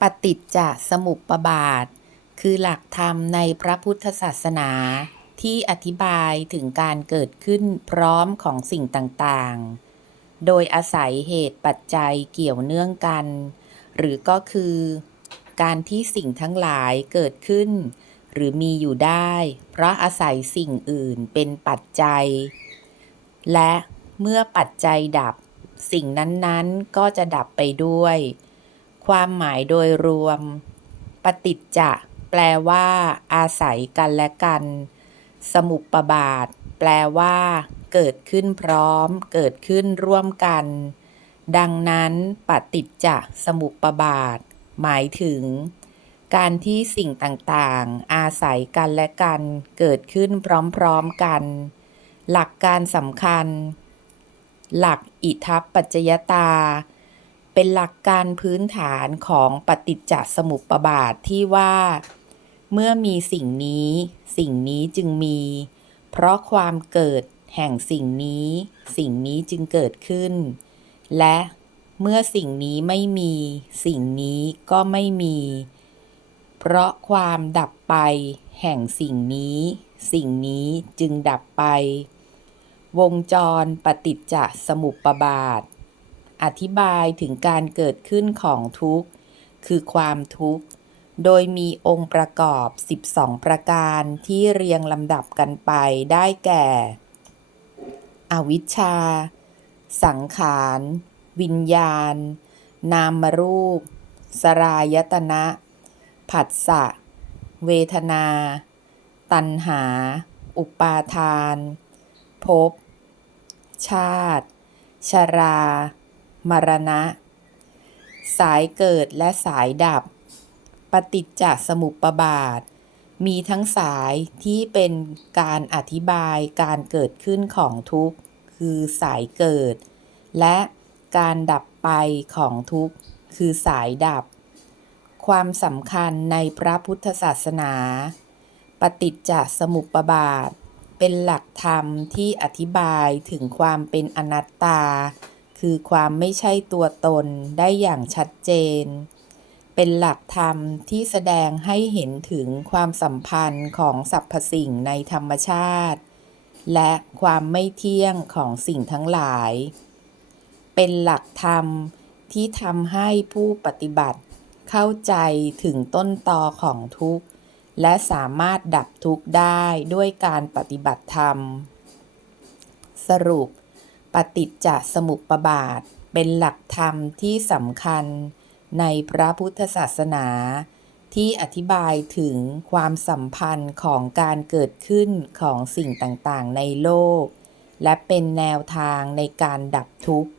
ปฏิจจสมุปบาท คือหลักธรรมในพระพุทธศาสนา ที่อธิบายถึงการเกิดขึ้นพร้อมของสิ่งต่างๆ โดยอาศัยเหตุปัจจัยเกี่ยวเนื่องกัน หรือก็คือ การที่สิ่งทั้งหลายเกิดขึ้น หรือมีอยู่ได้ เพราะอาศัยสิ่งอื่นเป็นปัจจัย และเมื่อปัจจัยดับ สิ่งนั้นๆก็จะดับไปด้วย ความหมายโดยรวม ปฏิจจะแปลว่า อาศัยกันและกัน สมุปบาท แปลว่า เกิดขึ้นพร้อม เกิดขึ้นร่วมกัน ดังนั้นปฏิจจะสมุปบาท หมายถึง การที่สิ่งต่างๆ อาศัยกันและกัน เกิดขึ้นพร้อมๆกัน หลักการสำคัญ หลักอิทัปปัจจยตา เป็นหลักการพื้นฐานของปฏิจจสมุปบาทที่ว่า เมื่อมีสิ่งนี้ สิ่งนี้จึงมี เพราะความเกิดแห่งสิ่งนี้ สิ่งนี้จึงเกิดขึ้น และเมื่อสิ่งนี้ไม่มี สิ่งนี้ก็ไม่มี เพราะความดับไป แห่งสิ่งนี้ สิ่งนี้จึงดับไป วงจรปฏิจจสมุปบาท อธิบายถึงการเกิดขึ้นของทุกข์ คือความทุกข์ โดยมีองค์ประกอบ 12 ประการที่เรียงลำดับกันไปได้แก่ อวิชชา สังขาร วิญญาณ นามรูป สรายตนะ ผัสสะ เวทนา ตัณหา อุปาทาน ภพ ชาติ ชรา มรณะ สายเกิดและสายดับ ปฏิจจสมุปบาท มีทั้งสายที่เป็นการอธิบายการเกิดขึ้นของทุกข์ คือสายเกิด และการดับไปของทุกข์ คือสายดับ ความสำคัญในพระพุทธศาสนา ปฏิจจสมุปบาท เป็นหลักธรรมที่อธิบายถึงความเป็นอนัตตา คือความไม่ใช่ตัวตนได้อย่างชัดเจน เป็นหลักธรรมที่แสดงให้เห็นถึงความสัมพันธ์ของสรรพสิ่งในธรรมชาติ และความไม่เที่ยงของสิ่งทั้งหลาย เป็นหลักธรรมที่ทำให้ผู้ปฏิบัติเข้าใจถึงต้นตอของทุกข์ และสามารถดับทุกข์ได้ด้วยการปฏิบัติธรรม สรุป ปฏิจจสมุปบาท เป็นหลักธรรมที่สำคัญในพระพุทธศาสนา ที่อธิบายถึงความสัมพันธ์ของการเกิดขึ้นของสิ่งต่างๆ ในโลก และเป็นแนวทางในการดับทุกข์